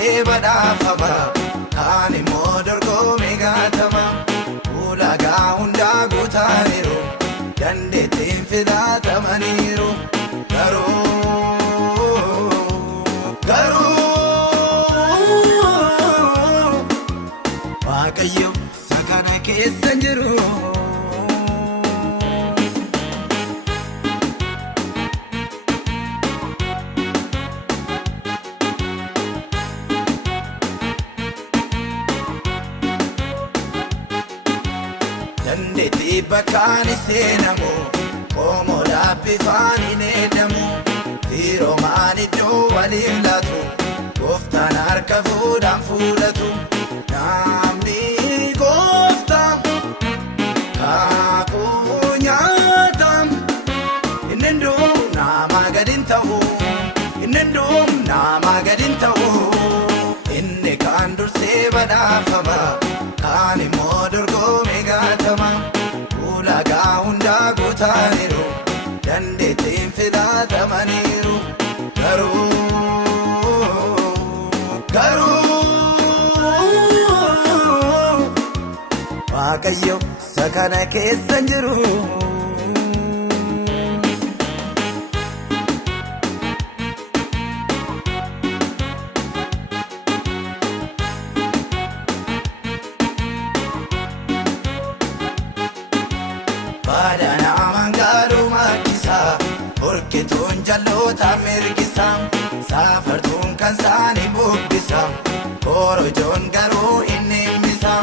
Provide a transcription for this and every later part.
dursee badhaafama kaan immoo dorgomee gaatama ulaagaa hundaa guutaniiru dandeettiin filaatamaniiru garuu Waaqayyo sakana keessa jiru dandeettii bakkaan seenamu qomoodhaa bifaan hin eedamu firoomaan iddoo waliif laatu gooftaan harka fuudhaan fuudhatu namni gooftaa kaakuu nyaata inni hunduu nama gad hin ta'u inni hunduu nama gad hin ta'u inni kaan dursee badhaafama kaan immoo dorgomee gaatama ulaagaa hundaa guutaniiru dandeettiin filaatamaniiru garuu Waaqayyo sakana keessa jiru baadana amangaadhu makkisa horkituun jalloota mirgisa saafartuun kan saani bubbisa korojoon garuu hin himmisa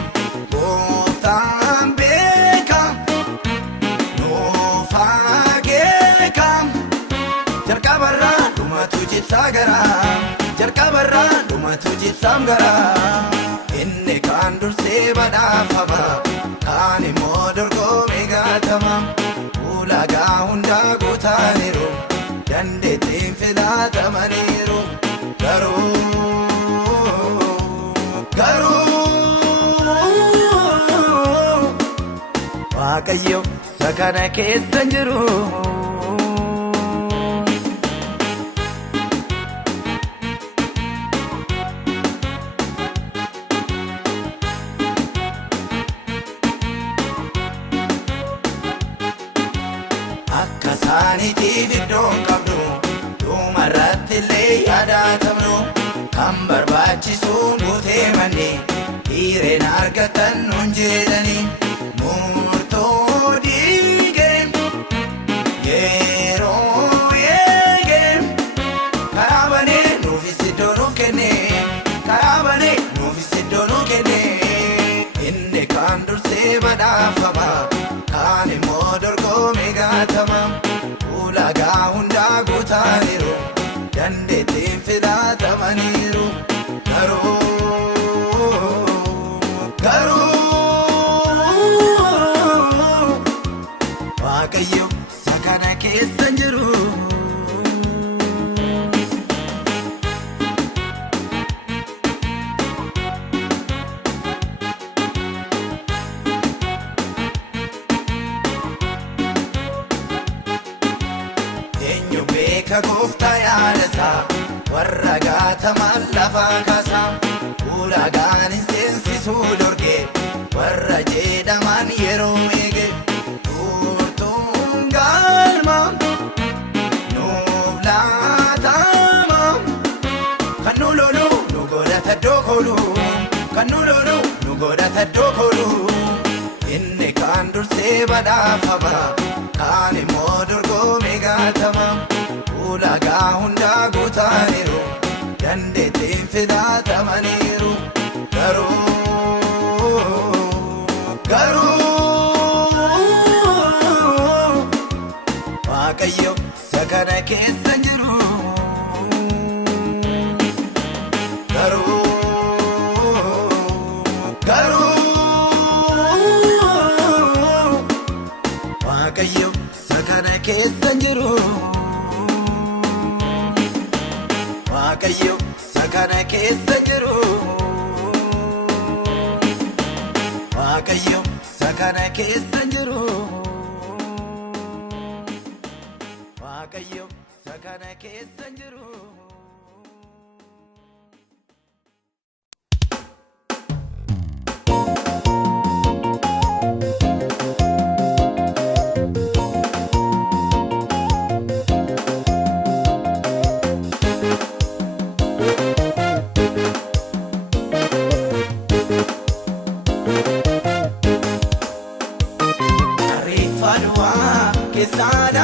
gooftaan beeka nuuf hageeka jalqabarraa dhumatu jibsaa garaa jalqabarraa dhumatu jibsaam garaa inni kaan dursee badhaafama kaan immoo dorgomee gaatama ulaagaa hundaa guutaniiru dandeettiin filaatamaniiru garuu Waaqayyo sakana keessa jiru akka saaniitiif iddoon qabnu dhumarratti illee yaadatamnu kan barbaachisuun guutee manni dhiireen argatan nuun jedhani murtoo dhiigeen yeroo eegeen karaa banee nuufis iddoo nuuf kenne karaa banee nuufis iddoo nuuf kenne inni kaan dursee badhaafama kaan immoo dorgomee gaatama ulaagaa hundaa guutaniiru dandeettiin filaatamaniiru garuu Waaqayyo sakana keessa jiru eenyu beeka gooftaa yaadasaa warra gaataman lafaa kaasaa ulaagaan hin seensisuu dorgee warra jedhaman yeroo eege kan nu lolu nu godhata dokolu inni kaan dursee badhaafama kaan immoo dorgomee gaatama ulaagaa hundaa guutaniiru dandeettiin filaatamaniiru garuu Waaqayyo sakana keessa jiru garuu Waaqayyo sakana keessa jiru Waaqayyo sakana keessa jiru Waaqayyo sakana keessa jiru Waaqayyo sakana keessa jiru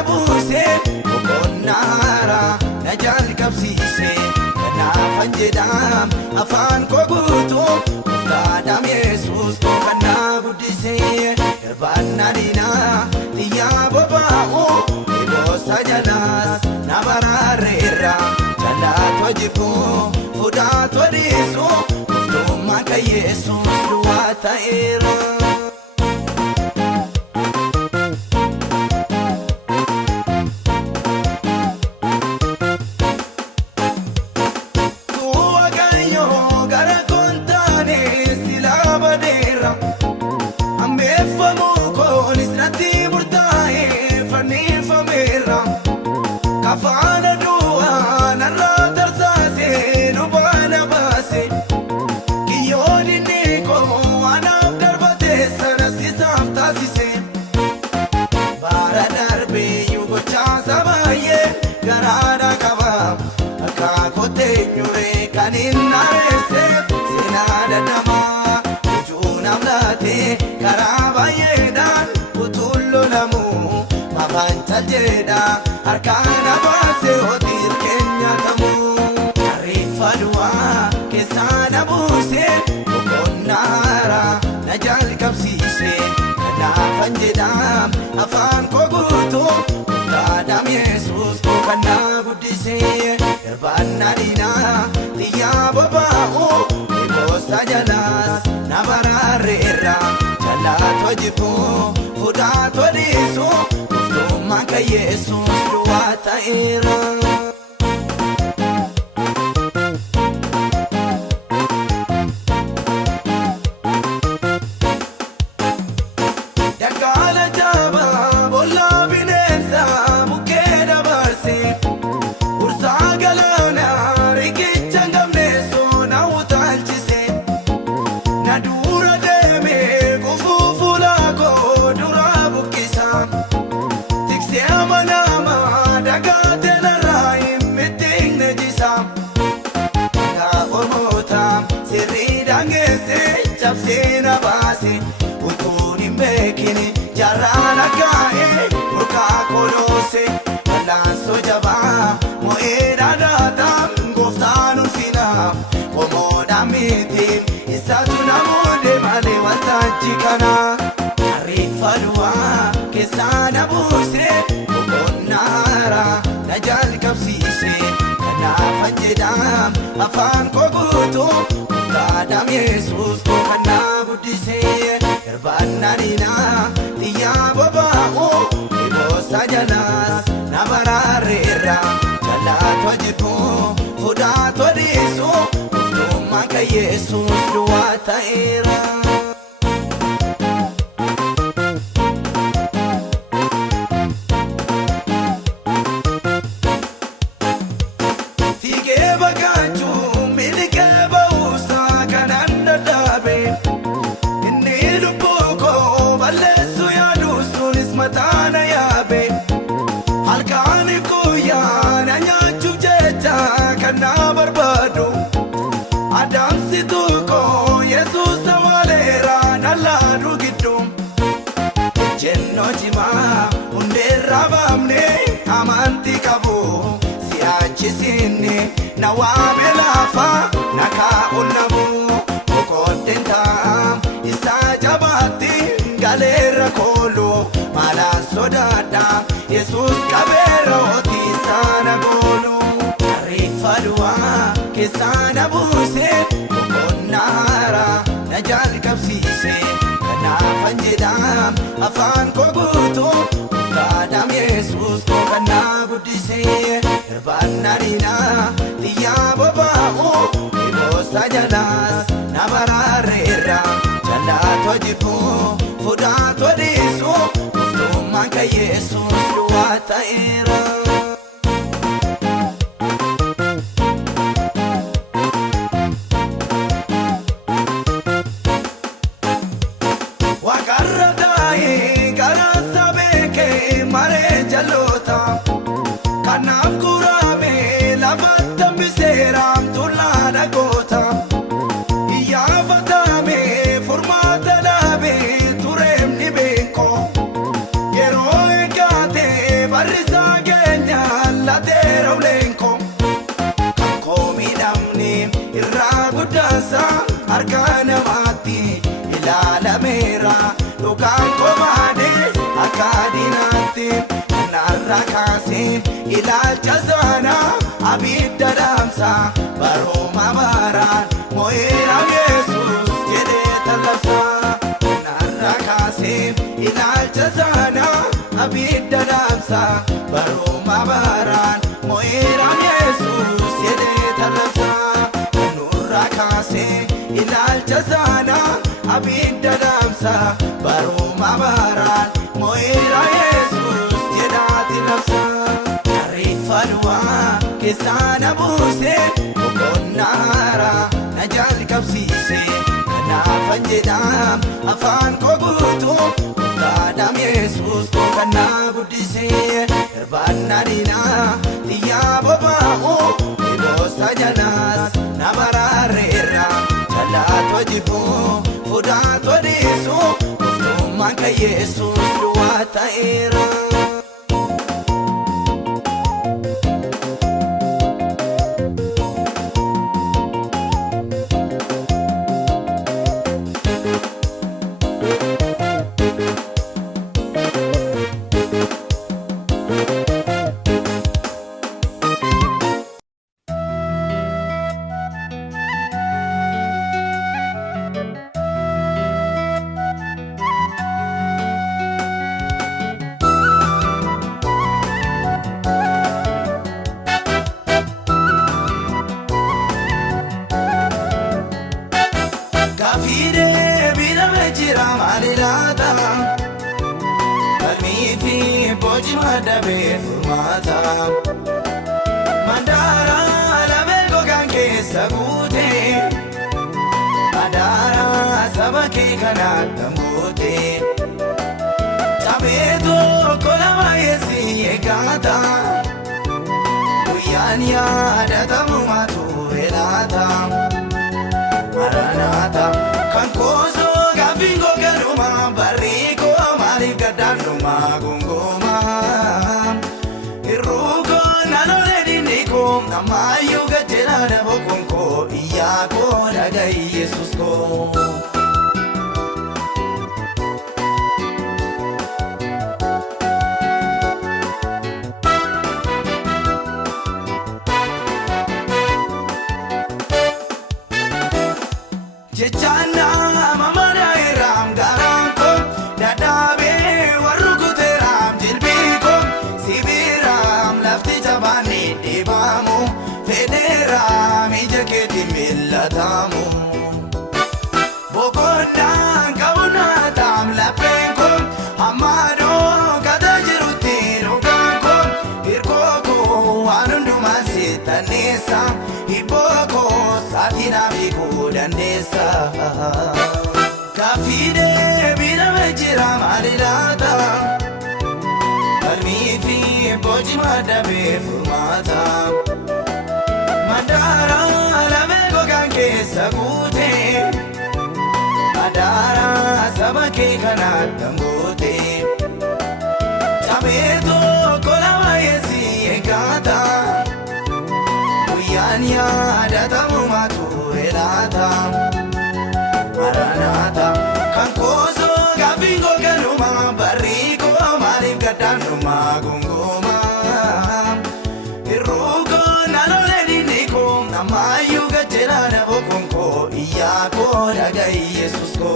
buuse boqonnaara na jalqabsiise kanaafan jedhaam afaan koo guutuu Gooftaadhaam Yesuus koo kan na guddise irbaannaa diinaa xiyyaa bobaa'u eeboosa jalaas na baraarreerra jallaatoo jibbuu fuudhaatoo dhiisu goftummaan kan Yesuus duwwaa ta'eera. Afaan aduwaa narraa tarsaasee dubaana baase kiyyoon inni koo anaaf darbate sanas isaaf taasise bara darbeeyyuu gochaasa baay'ee garaadha qaba akka koteenyuree kan hin areesseef seenaa dadhamaa ijuu naaf laatee karaa baay'eedhaan utuun lolamuu mafaan caljeedha harkaan abaasee hotiin keenya kamuu ariifa duwwaa keessaa na buuse boqonnaara na jalqabsiise kanaafan jedhaam afaan koo guutuu Gooftaadhaam Yesuus koo kan na guddise irbaannaa diinaa xiyyaa bobaa'u eeboosa jalaas na baraarreerra jallaatoo jibbuu fuudhaatoo dhiisu goftummaan kan Yesuus duwwaa ta'eera. Daggaala jabaa boollaa bineensaa bukkee dabarse ursaa galaanaa riqicha gamneessoo na utaalchise na dura deemee gufuu fuulaa koo duraa buqqisa tiksee amanama dagaate narraa hin mittiin ejisa yaa ormoota sirrii daangeessee cabsee na baase utuun hin beekini jarraan akkaa'ee burqaa koloose wal'aansoo jabaa mo'ee dhaadhaataan gooftaan ulfina qomoodhaan miitiin isaatu namoode malee waltajjii kana ariifa duwwaa keessaa na buuse boqonnaara na jalqabsiise kanaafan jedhaam afaan koo guutuu Gooftaadhaam Yesuus koo kan na guddise irbaannaa diinaa xiyyaa bobaa'u eeboosa jalaas na baraarreerra jallaatoo jibbuu fuudhaatoo dhiisu goftummaan kan Yesuus duwwaa ta'eera. Fiigee baqachuun miliqee ba'uusaa kanan dadhabe inni lubbuu koo balleessu yaadu sunis mataana yaabe halkaani guyyaa na nyaachuuf jecha kan na barbaadu adamsituu koo Yesuus awwaaleera na laaduu gidduu jennoo cimaa hundeerraa baafne amantii qabu si'achisinne na waame laafa na kaa'uun nabu boqoddeen taa'am isaa jabaatti galeerra koolu maalaan sodaadha Yesuus qabeera hotii isaa na goolu ariifa duwwaa keessaa na buuse boqonnaara na jalqabsiise kanaafan jedhaam afaan koo guutuu Gooftaadhaam Yesuus koo kan na guddise irbaannaa diinaa xiyyaa bobaa'u eeboosa jalaas na baraarreerra jallaatoo jibbuu fuudhaatoo dhiisu goftummaan kan Yesuus duwwaa ta'eera. Waaqarra taa'ee garaasa beekee maree jalloota kanaaf guraame lafatti hambiseeraam tullaa dhagoota iyyaafatame furmaata dhaabee tureem dhibeen koo yeroo eeggate barri rakase ilaalcha sana abidda damsa baroma baran mo'era Yesus jedhe talabsa rakase ilaalcha sana abidda damsa baroma baran mo'era Yesus jedhe talabsa rakase ilaalcha sana abidda damsa baroma baran mo'era Yesus jedhati nafsa arifadwa kesana buse okonnara najal kapsise kanafan jedham afaan ko guutu kadam Yesus ko kana guddise irbaanna dina tiyya boba'u ibosa janas nabararera jalat wajibu fudat wadisu uftuman ka Yesus duwata era Madabe furmata Mandara lave gogan keessa guute Madara sabake kanattam guute Tabeeto kolama yesi eegata Guyyaan yaadatamu matu helata Maranata kan kooso gaaffii goganuma barriiko maaliif gaddaanuma gongoma Iruko nanole diniko namayu gajela dabo konko iyako dagai Yesus ko Jechana mamada iram garanko dadabe warukute ram jilbiko sibiram lafti jabani dibamu federam ijaketi millatamu bokodan kabuna tam lapenko amado kadajiruti roganko irkoko anunduma sitanesa iboko satina biku dandesa kafide bina mejira malilata kalmifi boji madabe furmata mandara lave gogan keessa guute madara sabake kanattam guute tabeeto kolama yesi eegata guyyaan yaadatamu matu helata Maranata kan kooso gaaffii goganuma barriiko maaliif gaddaanuma gongoma Iruko nanole diniko namayu gajela dabo konko iyako dagai Yesus ko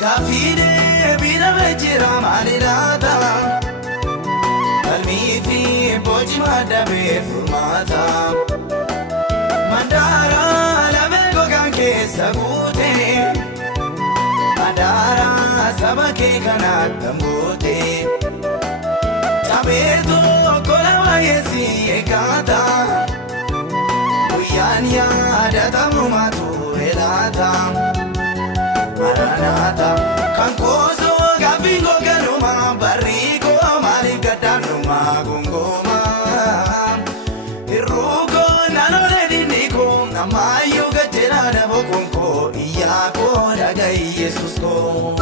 Kafide bina mejira malilata Kalmifi boji madabe furmata Mandara lave gogan keessa guute Madara sabake kanattam guute Tabeeto kolama yesi eegata guyyaan yaadatamu maatu elaata Maranatha kan koosoo gaafiin googanuma barrii koo maaliif gaddaanuma gongoma irruu koo naannolee dinni koo namaayyuu gajjeera dhaboo konkoo iyyaa koo dhaga'i Yesuus koo.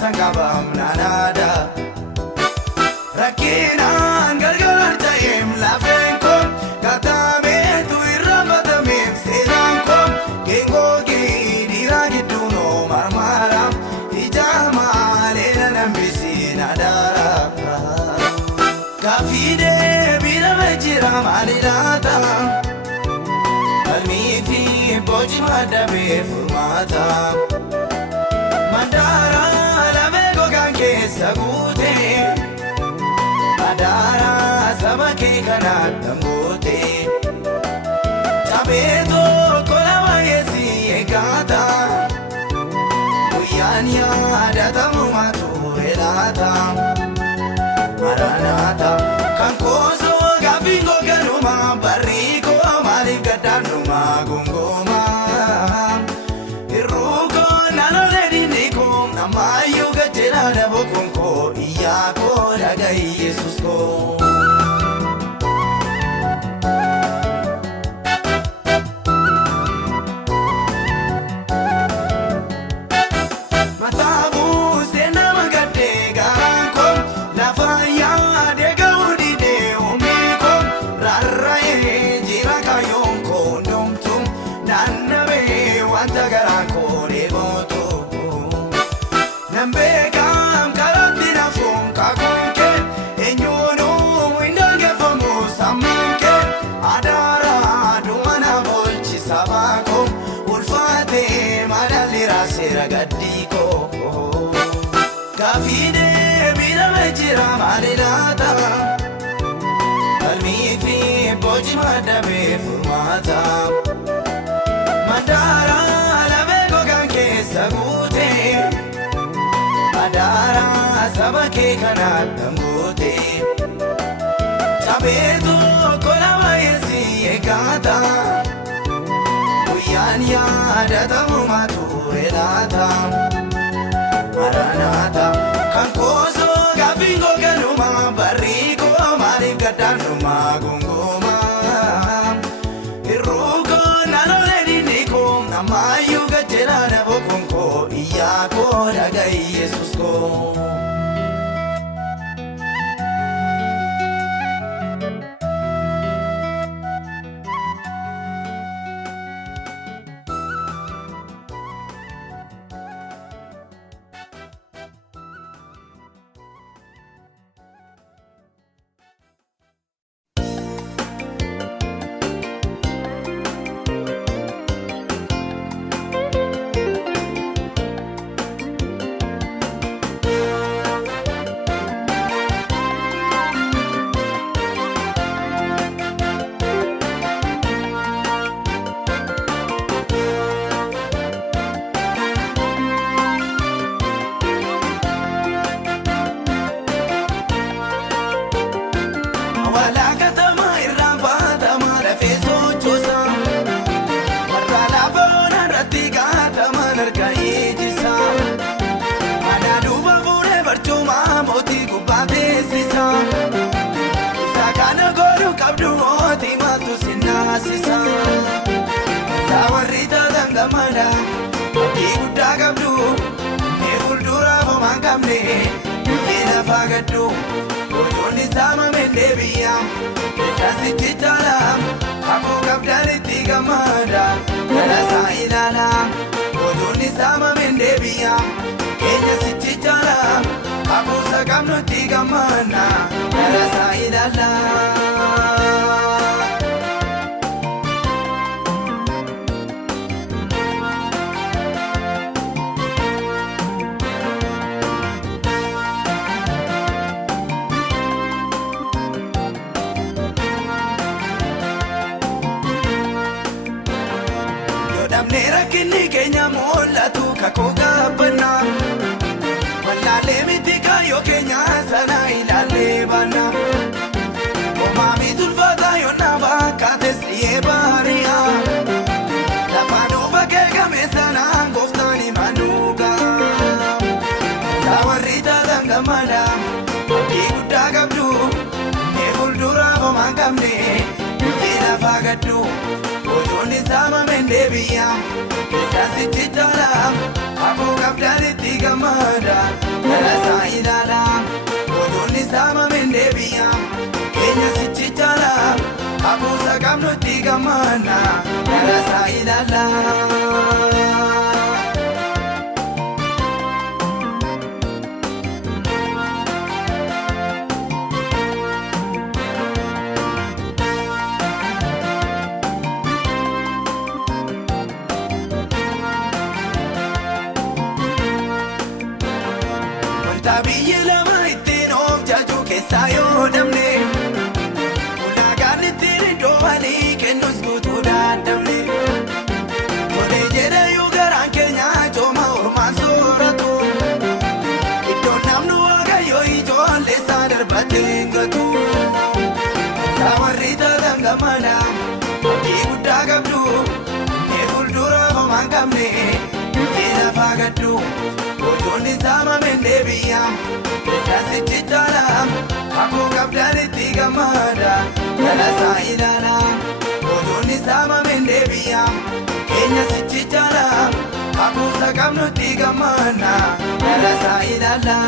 Sangabam nanada Rakinaan gargaran ta'eem lafeen koo Katame tu irraabatameem seenaan koo Geengogii dhiiraa gidduun oo marmara Ijaa maalee na nambisiin adaara Gaafiidee biirame jira maali laata Falmii fi boci maddabee furmaata Mandara Sagute Adara sabake kanata mbote Tabeto kolama yesi egata Guyyaan yaadatamu maatu elaata Maranatha kan koosoo gaafiin googanuma barrii koo maaliif gaddaanuma gongoma irruu koo naannolee dinni koo namaayyuu gajjeera dhaboo konkoo iyyaa koo dhaga'i Yesuus koo. Mataa buusee nama gaddee garaan koo lafa yaadee ga'uu didee humni koo rarra'ee jira kaayyoon koo hundumtu naannawee wanta garaan koo dheebootu. Nambeekam karatti nafuun kakuunke eenyuunuu hindangeeffamu sammuunke adaara dumana bolchi sabaako ulfaatee madaalli raaseera gaddiikoo gaafiidee biirame jira maali laata falmii fi boci maddabee furmaata Mandara lamee gogaan keessa guutee Adara sabake kanata mbote Tabetu kolama yesi egata Guyyaan yaadatamu maatu elaata Maranatha kan koosoo gaafiin googanuma barrii koo maaliif gaddaanuma gongoma irruu koo naannolee dinni koo namaayyuu gajjeera dhaboo konkoo iyyaa koo dhaga'i Yesuus koo. Sawarrita dangamada Abdii guddaa qabdu Mee fuulduraaf homaan qabne Mee lafaa gaddu Bojoonni saamameen deebi'am Keessasitti caalam Akkoo qabdaan itti gammada Galasaa ilaala Bojoonni saamameen deebi'am Keenyasitti caalam Akkoo saqamnu itti gammanna Galasaa ilaala koo gabbannaa wallaalee miti kaayyoo keenya sana ilaallee baannaa Omami tulfata yonna bakkates dhi'ee baariyaa lafaan oobakee gameessana gooftaan himanuugaa Sawarri taatan gammada abdii guddaa qabdu mee fuuldura homaan qabne nuti lafa gaddu ojoonni saamameen deebi'aa keessaan sitti tola akkoo qabdaan itti gammada galasaa ilaala ojoonni saamameen deebi'aa keenya sitti tola akkoo qabnu itti gammada galasaa ilaala. Biyya lama ittiin of jaajuu keessaa yoo damne ulaagaan ittiin iddoo walii kennus guutuu dandamne tolee jedhe yoo garaan keenya cooma ormaan sooratu iddoon namnu waaqayyoo ijoollee isaa darbatee hin gatu Sawarri taatan gammada abdii guddaa qabdu mee fuuldura homaan qabne nuti lafa gaddu ojoonni saamameen deebi'aa keessaan sitti tola akkoo qabdaan itti gammada galasaa ilaala ojoonni saamameen deebi'aa keenya sitti tola akkoo qabnu itti gammada galasaa ilaala.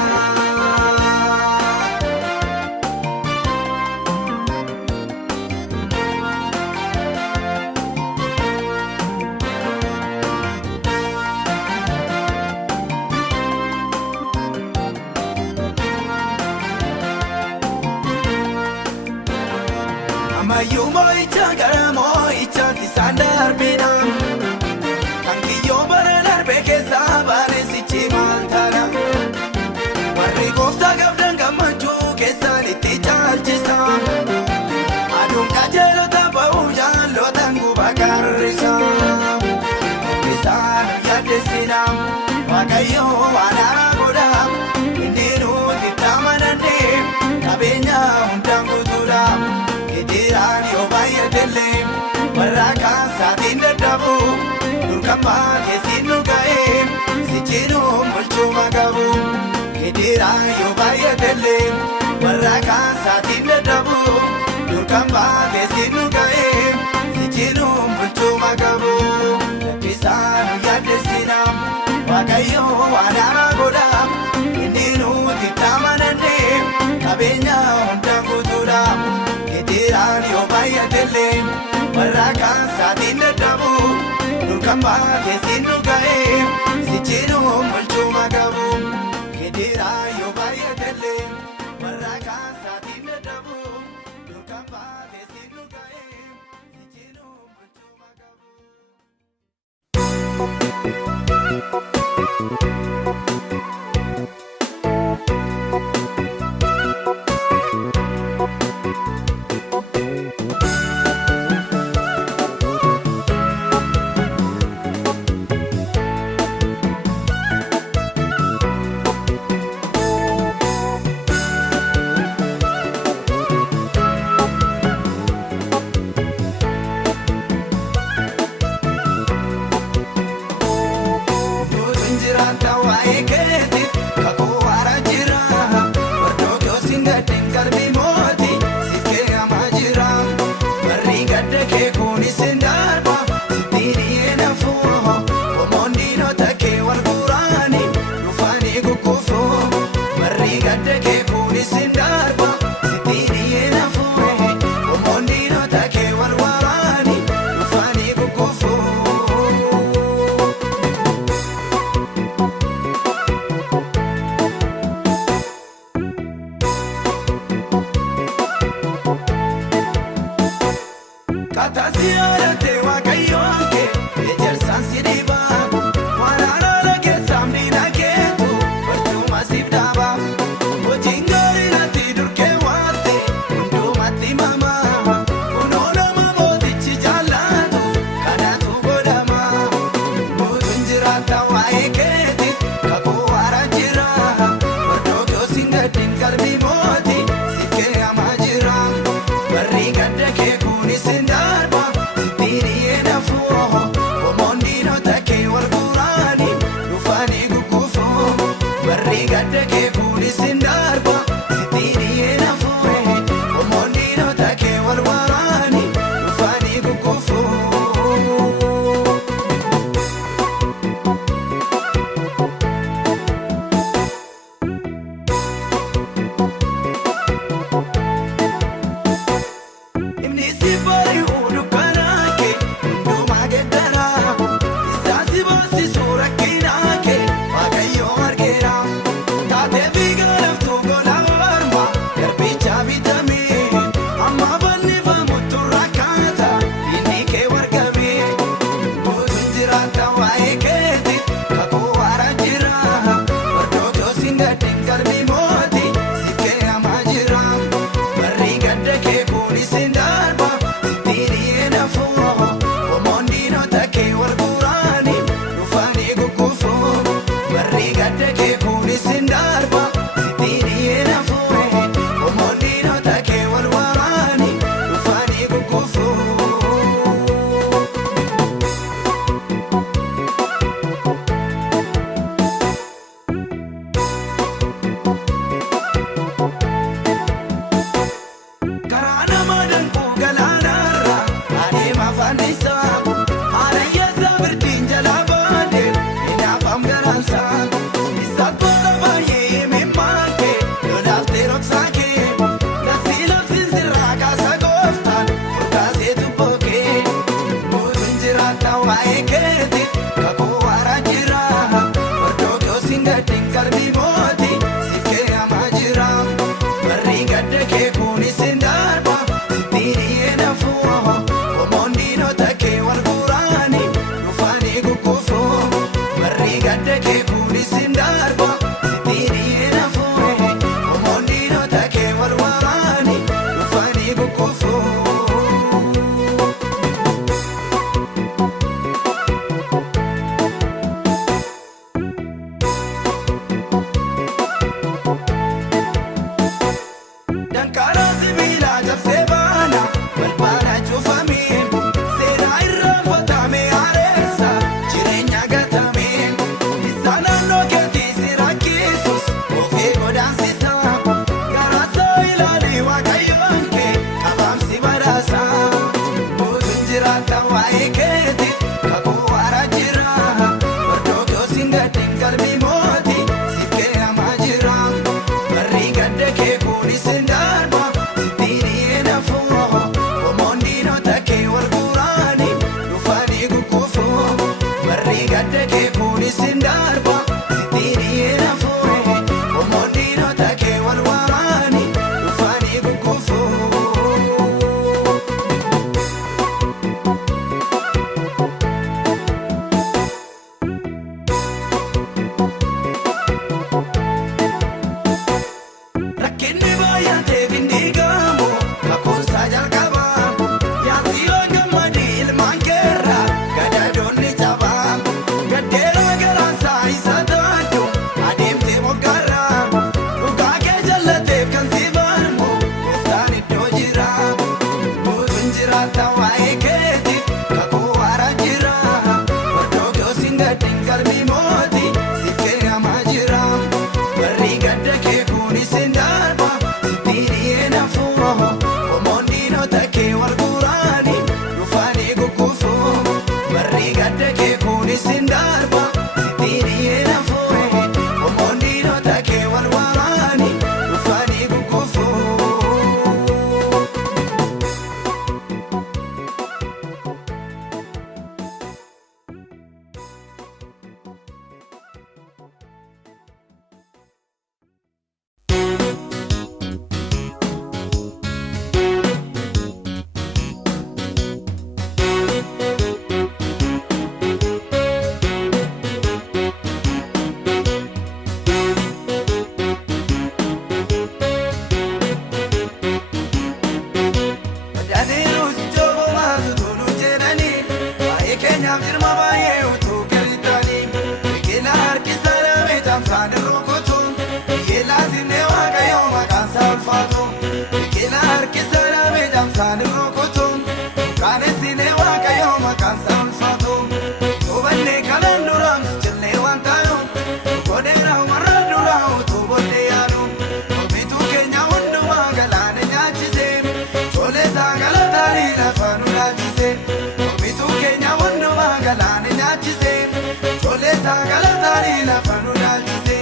Ammayyuu moo'icha gara moo'ichaatti isaan darbina kan kiyyoo bara darbe keessaa baanesichi maal taana warri gooftaa qabdan gammachuu keessaan itti caalchisa aduun qajeelota ba'uu jaallotaan guba garrisa isaan yaaddessina waaqayyoo waan haaraa godha inni nuti itti amananne qabeenya hundaan guutuudha. Idiraan yoo baay'atellee warra kaan saatiin dadhabu durqamaa keessin nu ga'ee sichinuun bulchuma qabu Idiraan yoo baay'atellee warra kaan saatiin dadhabu durqamaa keessin nu ga'ee sichinuun bulchuma qabu Lakkisaan nu yaaddessina waaqayyoo waan haaraa godha inni nuti itti amananne qabeenya hundaan guutuudha. Idiraan yoo baay'atellee warra kaan saatiin dadhabu durqamaa keessin nu ga'ee sichinuun bulchuma qabu Idiraan yoo baay'atellee warra kaan saatiin dadhabu durqamaa keessin nu ga'ee sichinuun bulchuma qabu. waa'ee keetiif kakuu haaraa jira. Hordoftoota singaddiin qalbii mootii siif kee'amaa jira. Barri gadda kee kunis hin darba sitti dhi'ee nafuu. Qomoon diinota kee wal guraanii dhufanii gugguufuu. Barri gadda kee kunis hin darba sitti dhi'ee nafuu. Qomoon diinota kee wal waraanii dhufanii gugguufuu. Inni si bari'uu dukkanaa kee hundumaa geeddaraa. Isaan si boonsisuu rakkinaa kee Waaqayyoo argeera. Taatee fiigaa laftuu gola ormaa garbicha bitamee. Amma fannifamutti rakkaata inni kee wargamee. Guutuun jiraata waa'ee keetiif kakuu haaraa jira. Hordoftoota singaddiin qalbii mootii siif kee'amaa jira. Barri gadda kee kunis hin darba sitti dhi'ee nafuu. Qomoon diinota kee wal guraanii dhufanii gugguufuu. Barri gadda kee kunis hin darba sitti dhi'ee nafuu. Qomoon diinota kee wal waraanii dhufanii gugguufuu. Karaa nama danquu galaanarra adeema fannisaa. Haadha birdiin jalaa baatee hinaafam garaansaa. Isaat booda baay'ee himimmaan kee lolaaftee dhoksaa kee. Labsiin sirraa kaasa gooftaan furdaasee tubboo kee. Guutuun jiraata waa'ee keetiif kakuu haaraa jira. Hordoftoota singaddiin qalbii mootii siif kee'amaa jira. Barri gadda kee kunis hin darba sitti dhi'ee nafuu. Qomoon diinota kee wal guraanii dhufanii gugguufuu. Barri gadda kee kunis hin darba sitti dhi'ee nafuu. Qomoon diinota kee wal waraanii dhufanii gugguufuu. Danqaraa sibiilaa cabsee baana balbala cufamee. Seeraa irraanfatamee hareessa jireenya gatamee. Isa naannoo keetii si rakkisa. jamsaan rukutu yeelaasine waaqayyo maqaansaa ulfaatu biqila harkisa dhaabee jamsaan rukutu kaanesine waaqayyo maqaansaa ulfaatu hubanne kanaan duraam jillee waan taanu godheera warra duraa utuu booddee yaadu ofiituu keenya hundumaa galaana nyaachise toleesaa galataanii lafa nu laachise ofiituu keenya hundumaa galaana nyaachise toleesaa galataanii lafa nu laachise.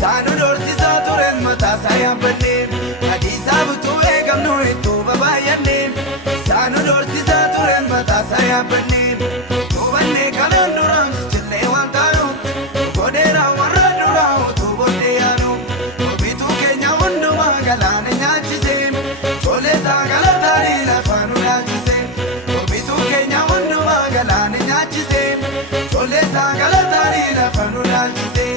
Saanu doorsisa tures mataa saayambanne hadiisa butuu eegamnu itti babaayyanne saanu doorsisa tures mataa saayambanne hubanne kanaan duraan jillee waan taanu godheera warra duraa utuu booddee yaadu ofiituu keenya hundumaa galaana nyaachise toleesaa galataanii lafa nu laachise ofiituu keenya hundumaa galaana nyaachise toleesaa galataanii lafa nu laachise.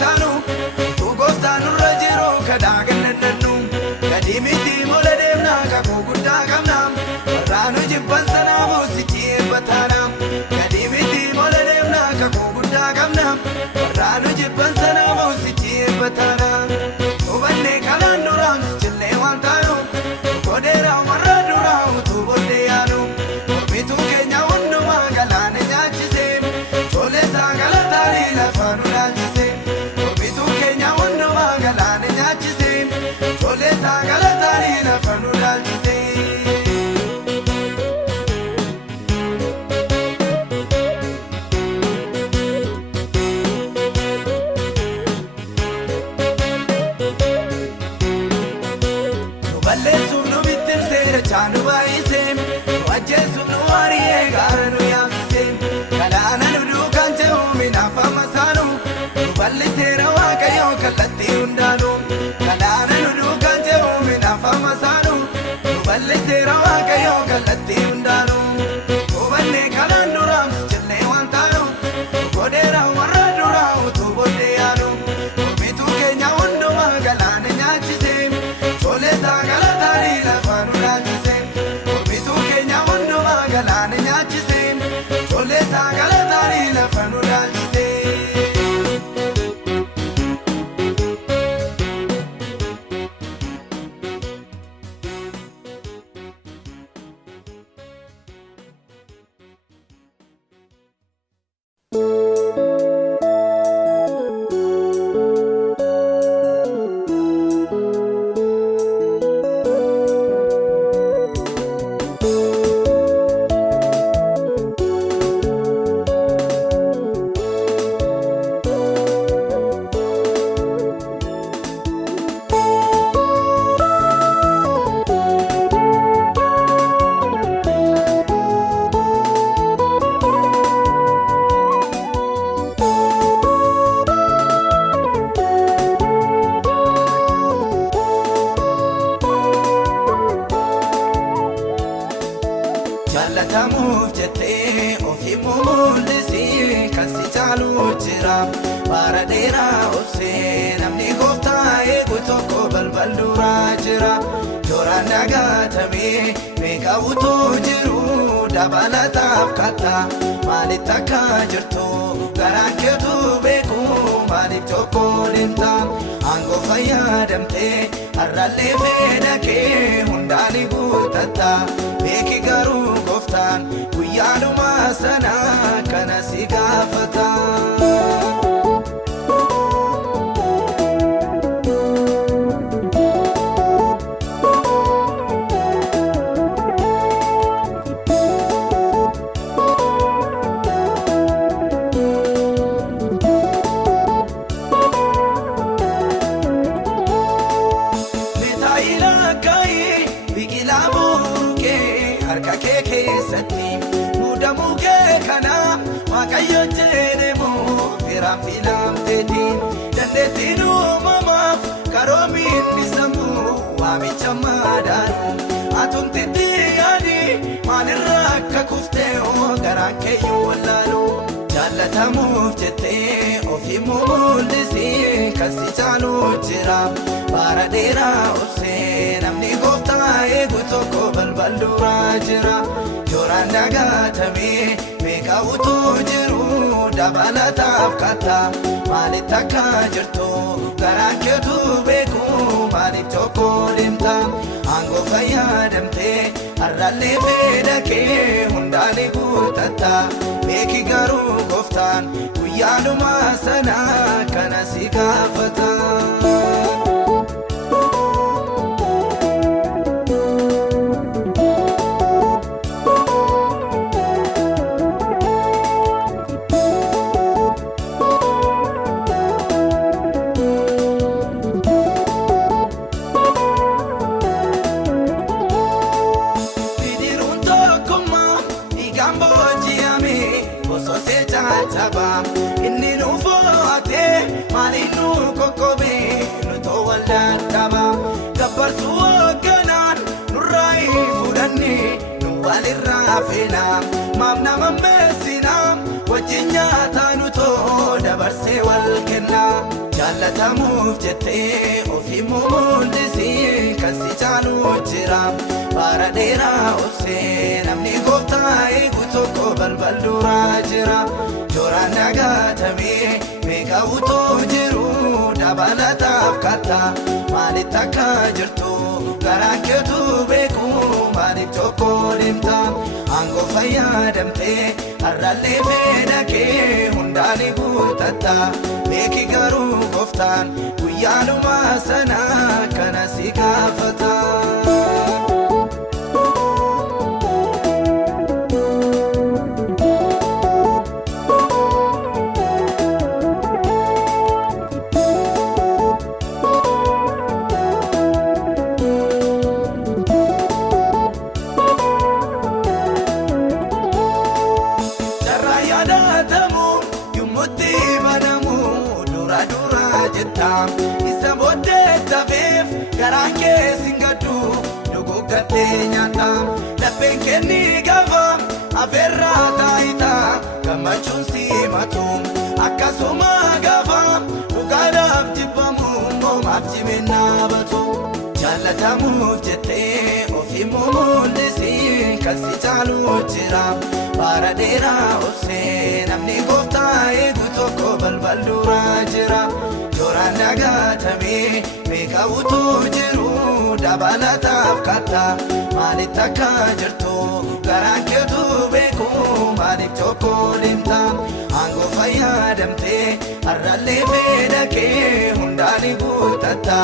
Taanu gooftaan nurra jiru kadaa kennannu gadi miti mola deemna kakuu guddaa qabna warraa nu jibban sanaa muuzichi eebbataana gadi miti mola deemna kakuu guddaa qabna warraa nu jibban sanaa muuzichi eebbataana hubanne kanaan duraan jillee waan taanu godheera warra duraa utuu booddee yaadu ofiituu keenya hundumaa galaana nyaachise toleesaa galataanii lafa nu laachise galaana nyaachise toleesaa galataanii lafa nu laachise. Nu balleessuuf nu bittimseera chaanu baay'ise nu ajjeessuuf nu waari'ee gaara nu yaabsise galaana nu duukaan ce'uuminaaf amma saanu nu balleesseera waaqayyo kallattii hundaanu galaana nu duukaan ce'uuminaaf amma saanu nu balleesseera waaqayyo kallattii hundaanu hubanne kanaan duraam jillee waan taanu godheera warra duraa utuu booddee yaadu ofiituu keenya hundumaa galaana nyaachise toleesaa galataanii lafa nu laachise ofiituu keenya hundumaa galaana nyaachise toleesaa galataanii lafa nu laachise. Jaallatamuuf jettee ofii mul'isii kan si caalu jira bara dheeraa obsee namni gooftaa eegu tokko balbal duraa jira tooraan dagaatamee meeqa utuu jiru dabalataaf kattaa maalitti akka jirtu garaan keetu beeku maaliif tokko limta aangoo fayyadamtee har'allee fedha kee hundaani guuttatta beeki garuu gooftaan guyyaadhuma sana kana si gaafata. Biqilaa buukee harka kee keessatti muudamuu kee kana Waaqayyo jedhamu firaan filamteetiin dandeettiin uumamaaf karoomiin dhisamuu waamicha madaa'u atumtitti yaadi maalirraa akka kuftee garaan keeyyuu wallaalu jaallatamuuf jettee ofii mul'isi kan si caalu jira bara dheeraa obsee namni gooftaa eegu tokko balbal duraa jira yooraan dagatamee meeqa utuu jiru dabalataaf katta maalitti akka jirtu garaan keetu beeku maaliif tokko deemta aangoo fayyadamtee har'allee fedha kee hundaan guutatta beeki garuu gooftaan guyyaadhuma sana kana si gaafata. Inni nuufoate maali nu kokkobe nuto waldandama gabbarsuu hoogganaan nurraa fudhanne nu walirraa feena maaf nama meessina wajjin nyaataa nutoo dabarsee wal kenna jaallatamuuf jettee ofii mul'isi kan si caalu jira bara dheeraa obsee namni gooftaa eegu tokko balbal duraa jira yooraan dagatamee meeqa utuu jiru dabalataaf katta maalitti akka jirtu garaan keetu beeku maaliif tokko deemta aangoo fayyadamtee har'allee fedha kee hundaan guutatta beeki garuu gooftaan guyyaadhuma sana kana si gaafata. Isa booddee tafeef garaan kee singaddu duguggattee nyaata lapheen kenni gaafa afeerraa taayitaa gammachuun simatu akkasuma gaafa dhugaadhaaf jibbamu moomaaf jimennaa batu jaallatamuuf jettee ofii mul'isi kan si caalu jira bara dheeraa obsee namni gooftaa eegu tokko balbal duraa jira yooraan dagatamee meeqa utuu jiru dabalataaf katta maalitti akka jirtu garaan keetu beeku maaliif tokko deemta aangoo fayyadamtee har'allee fedha kee hundaan guutatta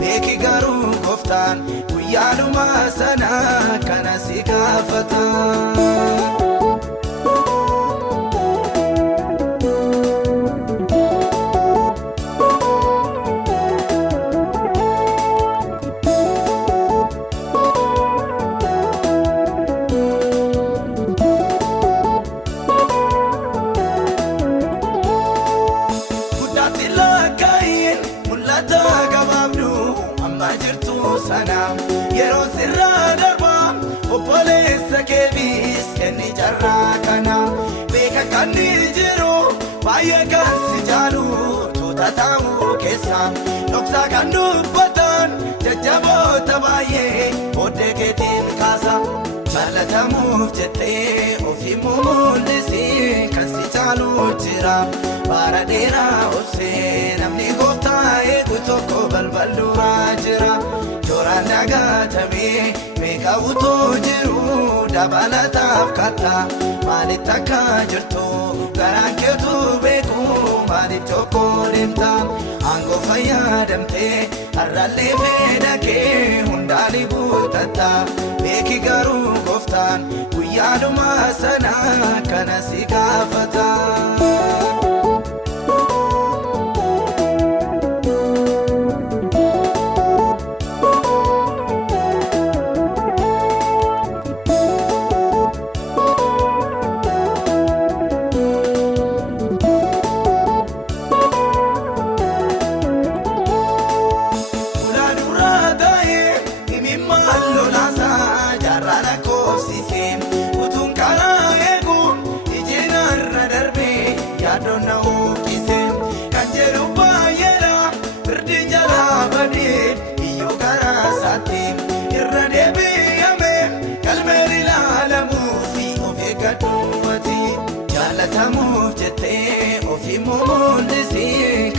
beeki garuu gooftaan guyyaadhuma sana kana si gaafata. Yeroo sirraa darbaa obboleessa keetiis kenni carraa kana beeka kan jiru baay'ee kan si caalu tuuta ta'uu keessa dhoksaa kan dubbatan jajjaboota baay'ee booddee keetiin kaasa jaallatamuuf jettee ofii mul'isi kan si caalu jira bara dheeraa obsee namni gooftaa eegu tokko balbal duraa jira yooraan dagatamee meeqa utuu jiru dabalataaf katta maalitti akka jirtu garaan keetu beeku maaliif tokko deemta aangoo fayyadamtee har'allee fedha kee hundaan guutatta beeki garuu gooftaan guyyaadhuma sana kana si gaafata.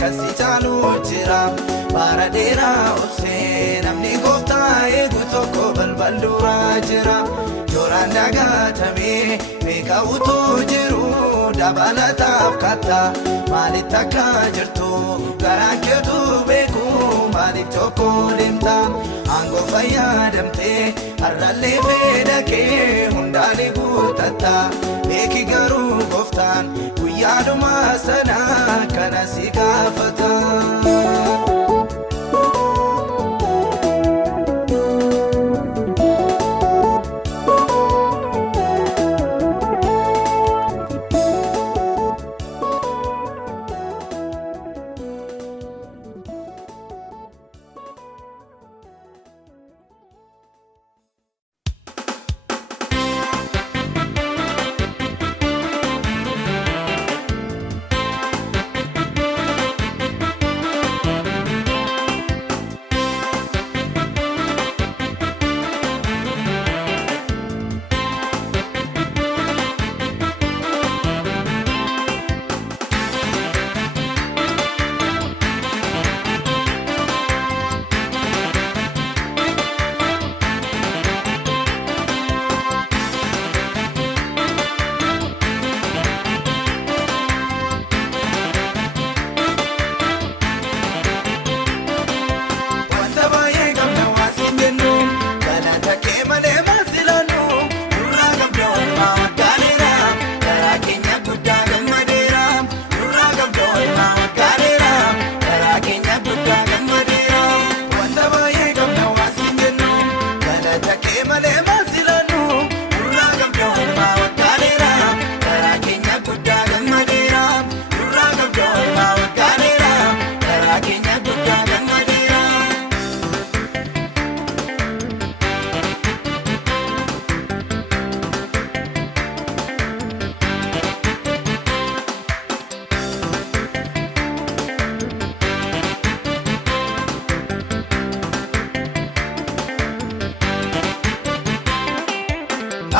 kasi caalu jira bara dheeraa obsee namni gooftaa eegu tokko balbal duraa jira yooraan dagaatamee beeka utuu jiru dabalataaf katta maalitti akka jirtu garaan keetu beeku maaliif tokko deemta aangoo fayyadamtee har'allee fedha kee hundaan guutatta beeki garuu gooftaan guyyaadhuma sana kana si gaafata.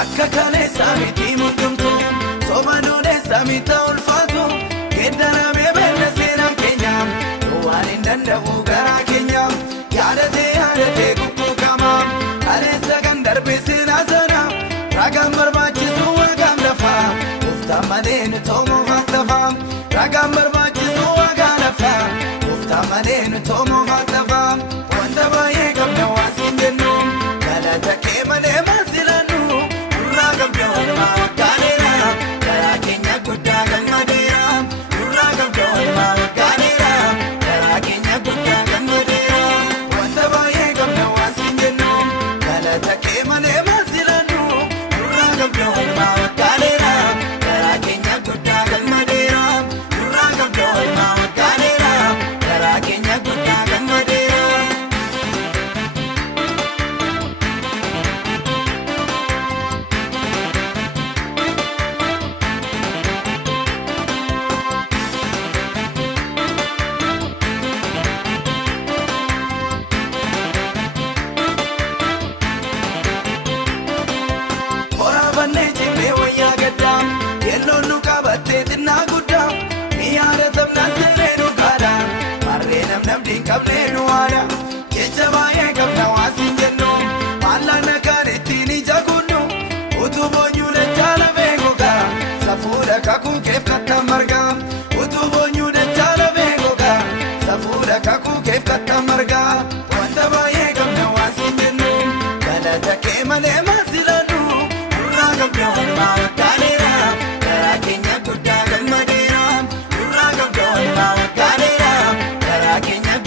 akka kaleessa miti mudumtu soba duudessa mita ulfaatu geeddaramee beekna seenaan keenya waan hin danda'u garaa keenya yaadatee kukkuukama kaleessa kan darbe seenaa sana ragaan barbaachisu waaqaan lafa uftaan malee nu toomuufaan tafa ragaan barbaachisu waaqaan lafa uftaan malee nu toomuufaan tafa wanta baay'ee qabna waan siin jennu galata kee malee maasilannu kableenu waada jecha baay'ee qabna waasin jennu maallaqna kan ittiin ija kunnu utuu boonyuu dachaa lafee gogaa safuudha kakuu keef kattan margaa utuu boonyuu dachaa lafee gogaa safuudha kakuu keef kattan margaa wanta baay'ee qabna waasin jennu galata kee malee maasilannu durraa qabna walumaa wakkaaneera garaa keenya guddaa gammadeera durraa qabna walumaa wakkaaneera garaa keenya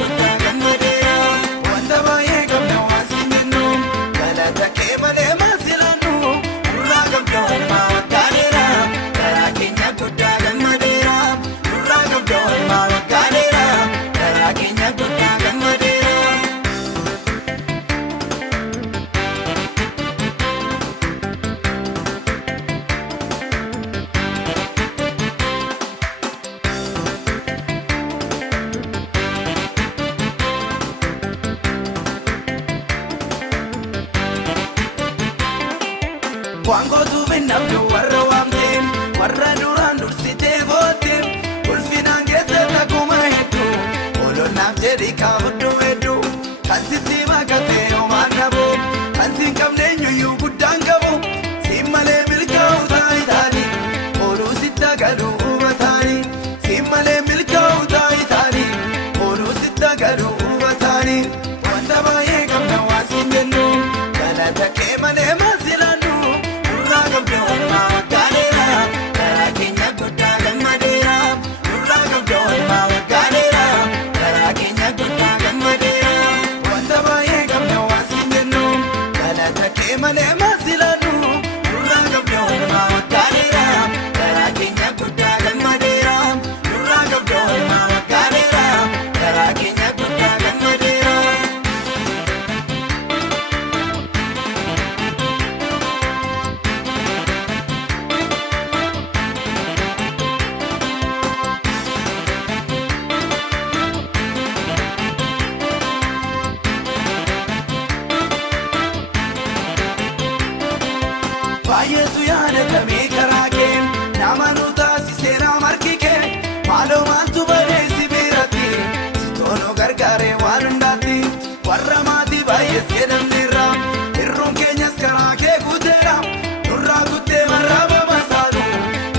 Wango tu benabdu warra wamte warra duran dursite vote ulfinaan geessa takuma heddu kakate oman nabu Kansin kamne nyu guddaan qabu Simmale milkaa'u taayitaani Ooluu sitta galu ubataani Simmale milkaa'u taayitaani Ooluu sitta galu ubataani Wanta baay'ee qabna waan sin jennu Galata kee malee maasilannu Nurraa qabde walumaa waggaaneera Karaa keenya guddaa gammadeera Nurraa qabde walumaa waggaaneera Karaa keenya guddaa gammadeera Wanta baay'ee qabna waan sin jennu Galata kee malee maasilannu Nurraa qabde walumaa waggaaneera Karaa keenya guddaa gammadeera Nurraa qabde walumaa waggaaneera Karaa keenya guddaa gammadeera Baay'eetu yaadatamee karaa kee nama nu taasisee nama harki kee maaloo maaltu bareessi biratti si toonoo gargaaree waan hundaatti warra maatii baay'ees jedhamneerra hirruun keenyas karaa kee guuteera nurraa guttee marraa babasaanu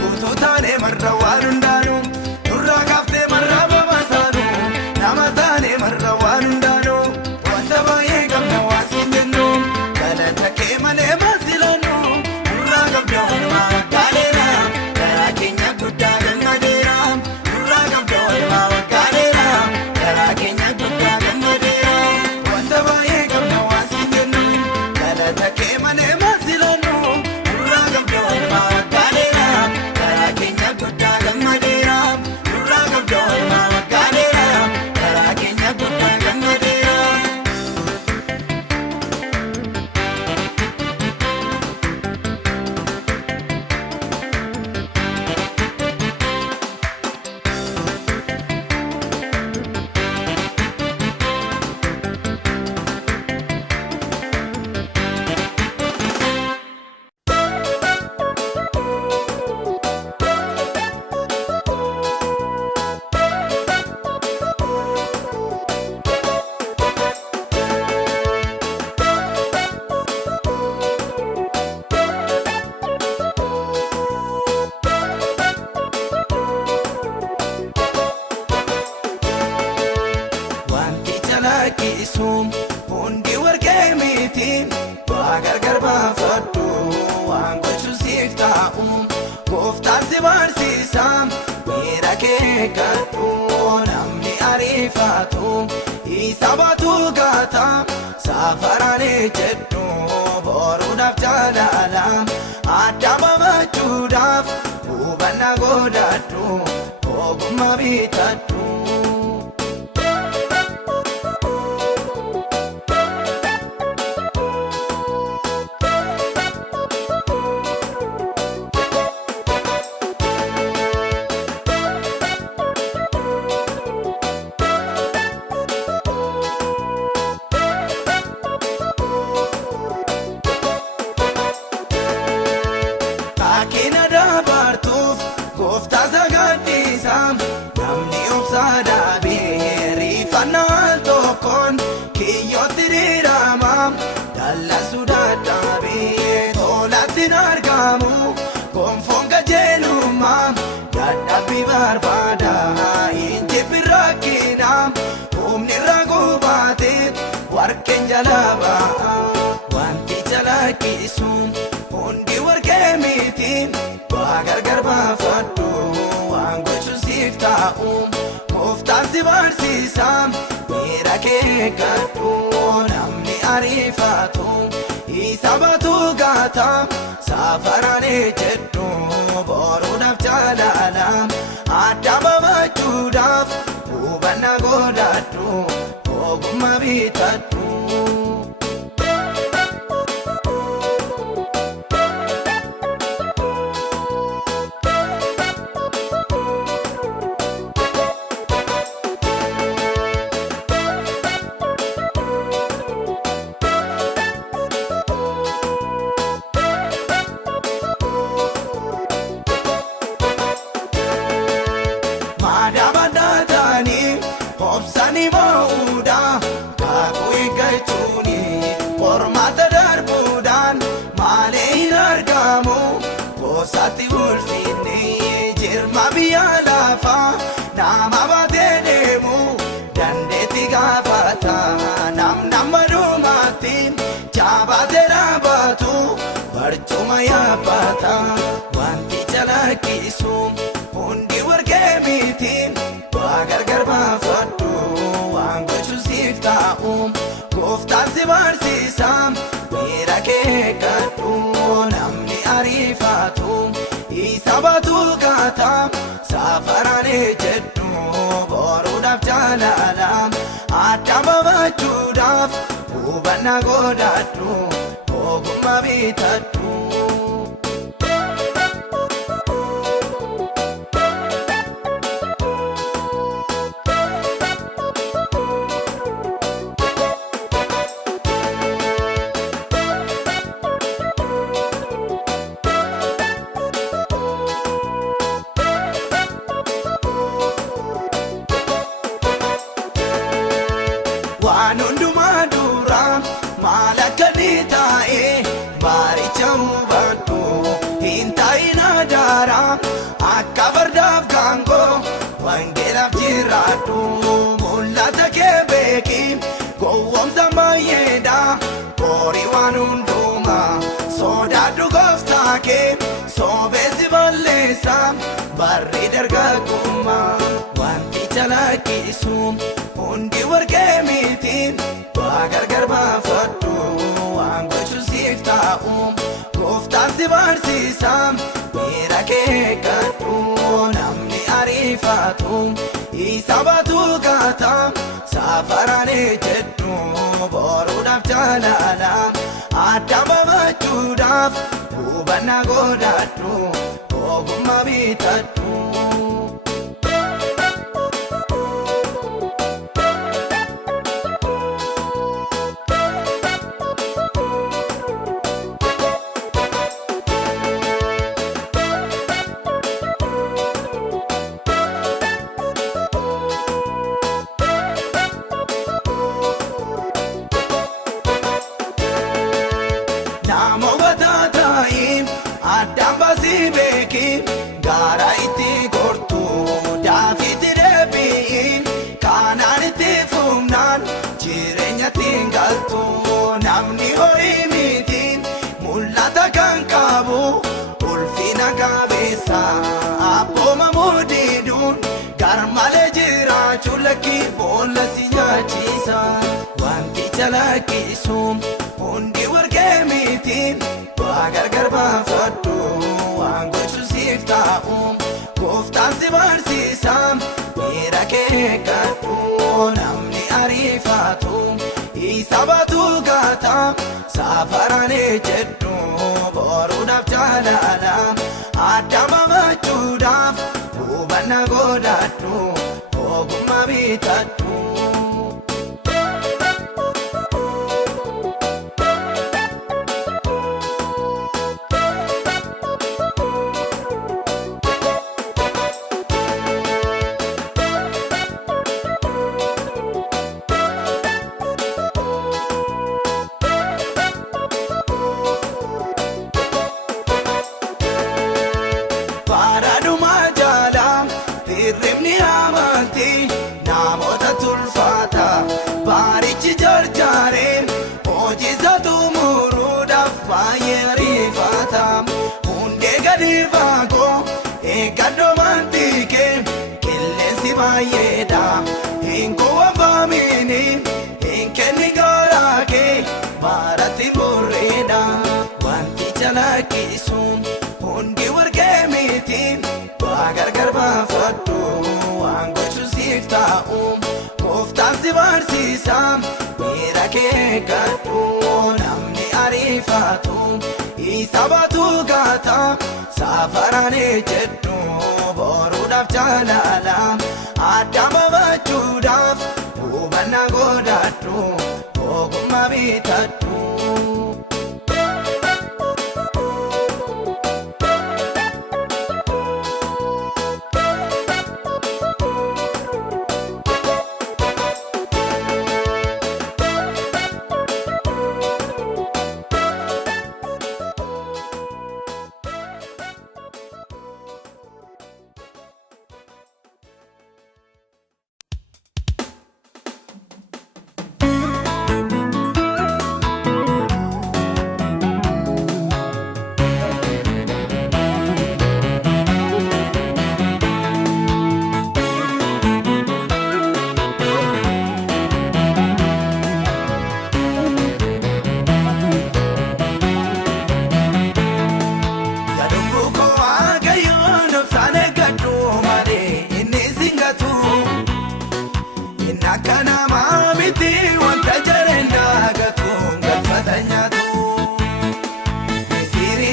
guutuu taanee marra waan hundaanu nurraa kaaftee marraa babasaanu nama taanee marra waan hundaanu wanta baay'ee qabna waan sin jennu galata kee malee maasilannu Nurraa qabde walumaa waggaaneera Karaa keenya guddaa gammadeera Nurraa qabde walumaa waggaaneera Karaa keenya guddaa gammadeera Wanta baay'ee qabna waan sin jennu Galata kee malee maasilannu Nurraa qabde walumaa waggaaneera Karaa keenya guddaa gammadeera Nurraa qabde walumaa waggaaneera Karaa keenya guddaa gammadeera Wanti calaqqisuun hundi warqee miti waa gargar baafadhu waan gochuun siif ta'u gooftaan si barsiisa miira kee gadhu namni ariifatu isa baatu gaata safaraalee jedhu boruudhaaf jaalala adda babachuudhaaf hubannaa godhadhu ogummaa bitadhu Akina dabartuuf gooftaa sagadhiisa namni obsaa dhaabee riifannaan tokkoon kiyyootti diriirama dallasuu dadhabee tolatti argamu gonfoon qajeelummaa dadhabbii barbaada injibbi rakkina humni irra gubaatee warqeen jalaa wanti calaqqisuun hundi warqee miti waa gargar baafadhu waan gochuun siif ta'u gooftaan si barsiisa miira kee gadhu namni ariifatu isa baatu gaata safaraalee jedhu boruudhaaf jaalala adda babachuudhaaf hubannaa godhadhu ogummaa bitadhu Obsani bauda, aku eeggachuu Sati ulfini jirma biya lafa nama batedemu dandeti gafata nam madumati chabatera batu barchuma yapata wanti chalakisu hundi warge miti wagargar bafaddu wangochu sifta'u gofta sibarsisam mira ke kaddu namni arifatu isabatu kata safarane jeddu borudaf jalalam adama bachudaf hubanna godaddu ogumma bitaddu waan hundumaa dura maal akka ta'e baaricha hubadhu hin ta'ina daara akka fardaaf gaangoo wangeelaaf jiraadhu mul'ata kee beeki gowwoomsa baay'eedha horii waan hundumaa sodaadhu gooftaa kee soobeessi balleessa barri dargaggummaa wanti chalaqqisu hundi warge miti wagargar bafaddu wangochu sifta'u gooftaan si barsisa mira kee kaddu namni arifatu isabatu kata safarane jeddu borudaf jalalam adama bachudaf hubanna godaddu ogumma bitaddu Namo batatai adam basi beki gara iti gortu David debi kanan iti fumnan jirenya tinggaltu namni hori miti mul'ata kan qabu ulfina qabeessa abboma mudidun garmale jiraachuu lakki boolla si nyaachisa wanti chalaqqisu hundi warge miti wagargar bafaddu wangochu sifta'u gooftaan si barsisa mira kee kaddu namni arifatu isabatu kata safarane jeddu borudaf jalalam adama bachudaf hubanna godaddu ogumma bitaddu Paraduma jalam hirribni amanti namoota tulfaata baarichi jarjaare hojiisatu muruudhaaf baay'ee ariifata hundee gadi faagoo eeggadhoo mantiikee qilleensi baay'eedha hin gowwoomfamini hin kenni garaa kee baaratti burreedha wanti chalaqqisu hundi warge miti wagargar bafaddu wangochu sifta'u gooftaan si barsisa mira kee kaddu namni arifatu isabatu kata safarane jeddu borudaf jalalam adama bachudaf hubanna godaddu ogumma bitaddu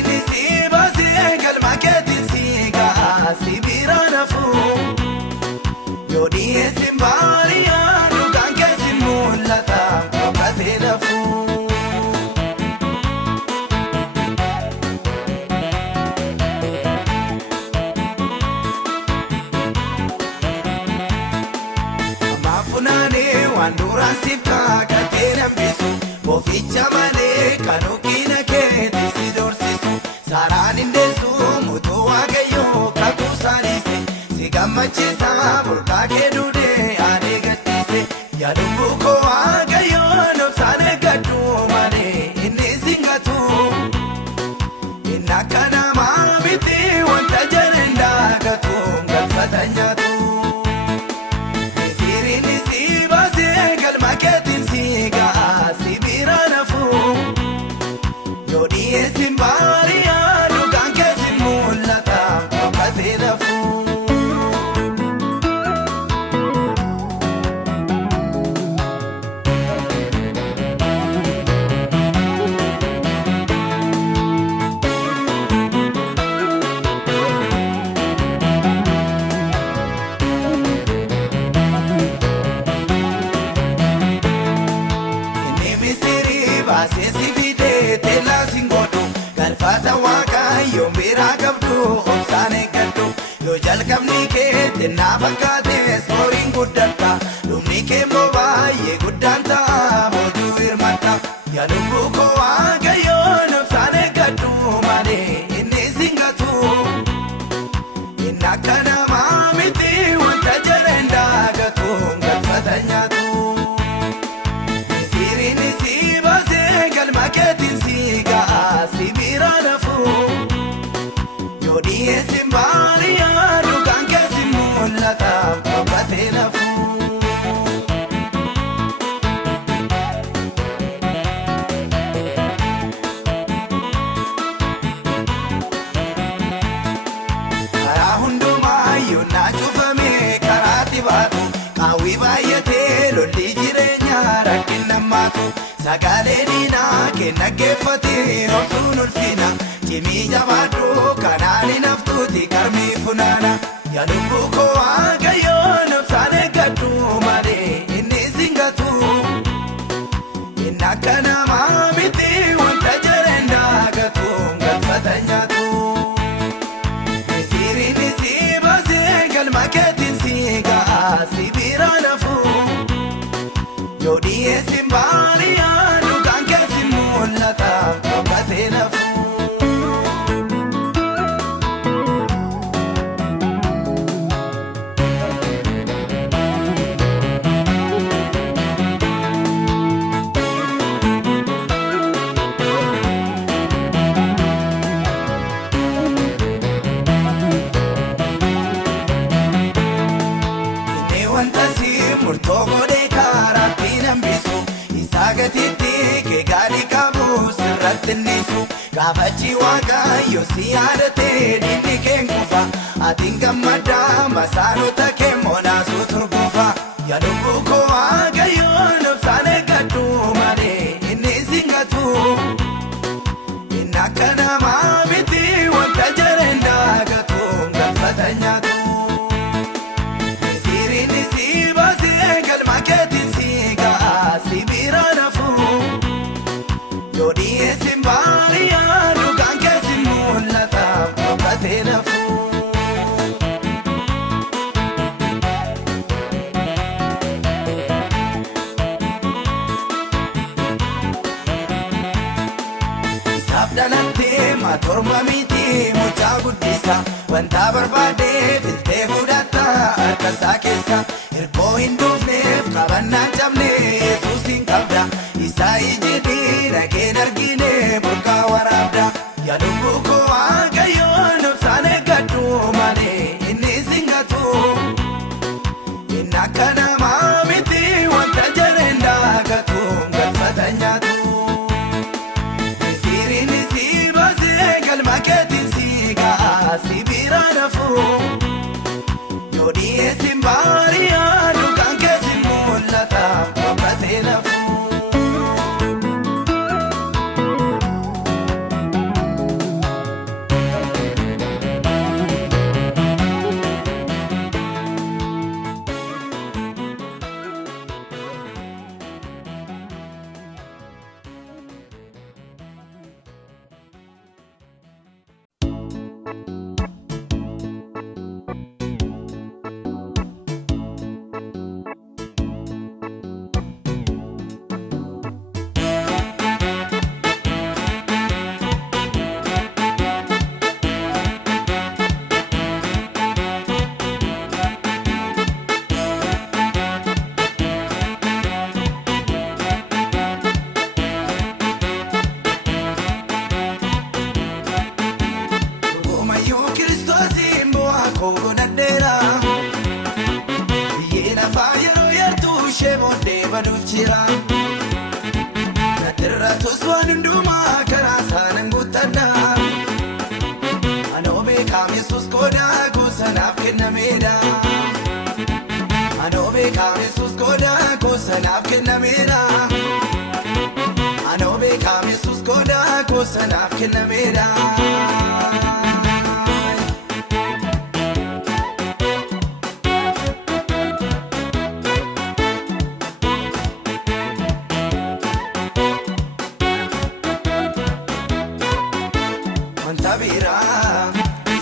Sirriin si baasee galma keetiin si ga'a si bira nafu. Yoo dhiyeessin baariyaa dhugaan keessi mul'ata boqotee nafu. Maafunaanee waan duraan siif kaakatee nambisu boficha malee kan okkina keetti si dorsisu. Saraan hindeessu mutuu waaqayyoo kakuu saanise si gammachiisa burqaa kee duudee aadee gadhiise. Yaa lubbuu koo waaqayyoo nobsaan eeggadhu malee inni singatu. Inni akka namaa miti wanta jedhan daagatu galfata nyaatu. Sirriin si baasee galma keetiin si ga'a si bira nafu. Yoo dhiyeessin baariyaa dhugaan keessi mul'ata boqotee nafu. Inni Misirii baasee si fidee teellaa sin godhu galfata waaqayyoo biraa qabdu obsaan eeggadhu. Yoo jalqabni kee xinnaa fakkaates horiin guddata dhumni kee immoo baay'ee guddaan ta'a boojuu hirmatta. Yaa lubbuu koo waaqayyoo obsaan eeggadhu malee inni singatu. Inni akka namaa miti wanta jedhan daagatu galfata nyaatu. Sirriin si baasee galma keetiin si ga'a si bira nafu. Yoo dhiyeessin baariyaa dhugaan keessi mul'ata boqotee nafu. Karaa hundumaa yoo naa cufamee karaatti baatu qaawwii baay'atee lolli jireenyaa rakkina hammaatu. Sagalee diinaa kenna geeffatee obsuun ulfina cimii jabaadhu kanaan hin haftuuti qarmii funaana. Yaa lubbuu koo waaqayyoo obsaan eeggadhu malee inni singatu. Inni akka namaa miti wanta jedhan daagatu galfata nyaatu. Sirriin si baasee galma keetiin si ga'a si bira nafu. Yoo dhiyeessin baariyaa dhugaan keessi mul'ata boqotee nafu. Inni wanta si murtoo godhee karaatti nambisu. Isaa gatiitti kee gaarii qabu sirratti nisu. Gaafachi waaqayyo si yaadatee diinni keen kufa. Atiin gammadaa masaanota kee moonaasuu turgufa. Yaa lubbuu koo waaqayyoo obsaan eeggadhu malee inni singatu. Inni akka namaa miti wanta jedhan daagatu galfata nyaatu. Sirriin si baasee galma keetiin si ga'a si bira nafu. Yoo dhiyeessin baariyaa dhugaan keessi mul'ata boqotee nafu. Isaaf dhalattee maatorma miti mucaa guddisa. Wanta barbaadee filtee fudhatta harkasaa keessa. Hirkoo hin duufneef qabannaan cabne Yesuusin qabda. Isaa ijjiitii dhageen argine burqaa waraabda. Yaa lubbuu koo waaqayyoo obsaan eeggadhu malee inni singatu. Inni akka namaa miti wanta jedhan daagatu galfata nyaatu. Sirriin si baasee galma keetiin si ga'a si bira nafu. Yoo dhiyeessin baariyaa dhugaan keessi mul'ata boqotee nafu. baduuf jira. Nadirratus waan hundumaa karaa isaanan guuttadha. Anoo beekaam Yesuus qoodaa koo sanaaf kennameedha. Anoo beekaam Yesuus qoodaa koo sanaaf kennameedha. Anoo beekaam Yesuus qoodaa koo sanaaf kennameedha. Tabira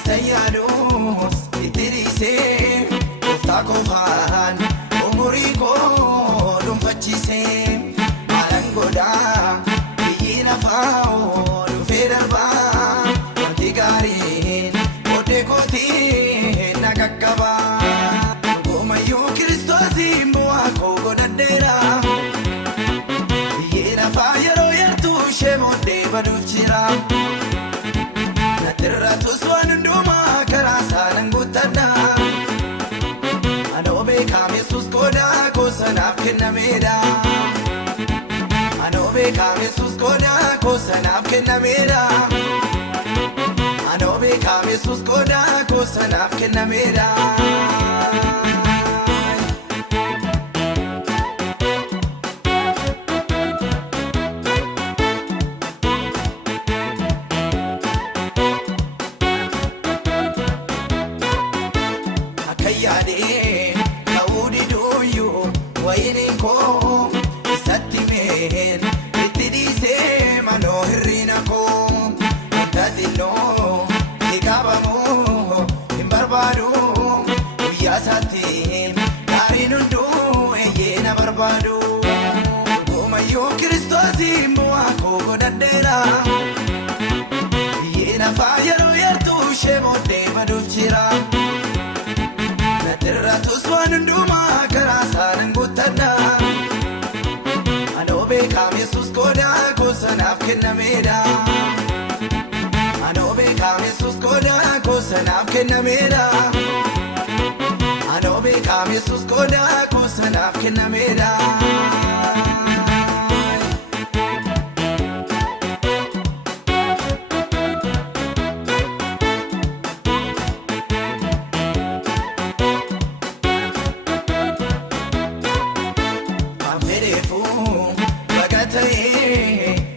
sayyaadus ittirisee gooftaa qofaan umurii koo dhuunfachiisee maalan godhaa biyyi lafaa dhufee darbaa wanti gaariin booddee kootiin na qaqqabaa. Goomayyuu Kiristoosiin bu'aa koo godhadheera. Biyyi lafaa yeroo yartuu ishee booddee baduuf jira. Nadirratus waan hundumaa karaa isaanan guuttadha. Anoo beekaam Yesuus qoodaa koo sanaaf kennameedha. Anoo beekaam Yesuus qoodaa koo sanaaf kennameedha. Anoo beekaam Yesuus qoodaa koo sanaaf kennameedha. Yaadee ta'uu diduuyyuu wayiniin koo isatti meen itti dhiisee manoo hirriina koo wanta xinnoo qabamu hin barbaadu guyyaa isaatti gaariin hunduu eeyyee na barbaadu. Goomayyuu Kiristoosiin bu'aa koo godhadheera. Biyyi lafaa yeroo yartuu ishee booddee baduuf jira. Nadirratus waan hundumaa karaa isaanan guuttadha. Anoo beekaam Yesuus qoodaa koo sanaaf kennameedha. Anoo beekaam Yesuus qoodaa koo sanaaf kennameedha. Anoo beekaam Yesuus qoodaa koo sanaaf kennameedha.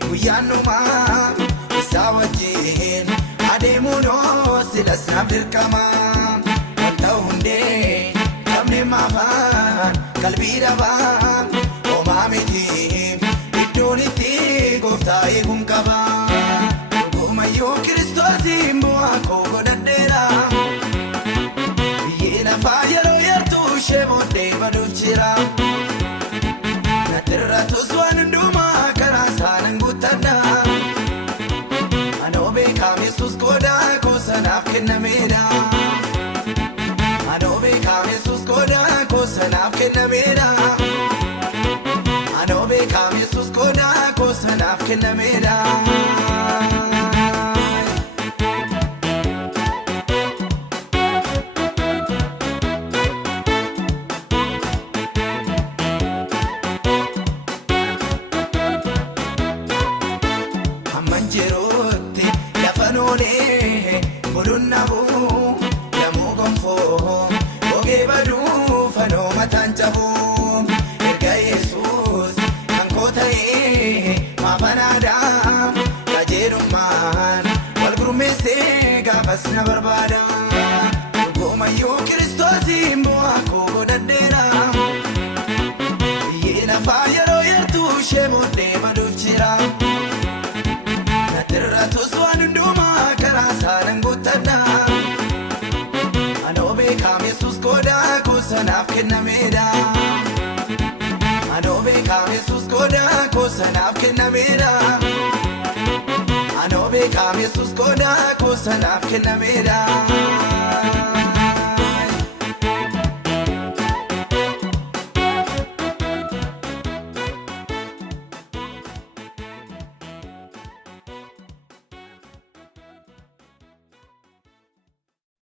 Guyyaan numaa isaa wajjin adeemuunoo silas naaf dirqama. Wanta hundee qabne maafaan qalbii dhabaa homaa miti iddoon itti gooftaa eeguun qaba. Goomayyuu Kiristoosiin bu'aa koo godhadheera. Biyyi lafaa yeroo yartuu ishee booddee baduuf jira. Nadirratus waan hundumaa karaa isaanan guuttadha. Anoo beekaam Yesuus qoodaa koo sanaaf kennameedha. Anoo beekaam Yesuus qoodaa koo sanaaf kennameedha. Anoo beekaam Yesuus qoodaa koo sanaaf kennameedha. Manjerooti lafa noolee buluun nabuu namuu gonfoo gogee baduu fanoo mataan cabuu. Erga Yesuus kan koo ta'ee maafanaadhaa qajeelummaan wal gurmeessee gaafas na barbaada. Goomayyuu Kiristoosiin bu'aa koo godhadheera. Biyyi lafaa yeroo yartuu ishee booddee baduuf jira. Nadirratus waan hundumaa karaa isaanan guuttadha. Anoo beekaam Yesuus qoodaa koo sanaaf kennameedha. Anoo beekaam Yesuus qoodaa koo sanaaf kennameedha. Anoo beekaam Yesuus qoodaa koo sanaaf kennameedha.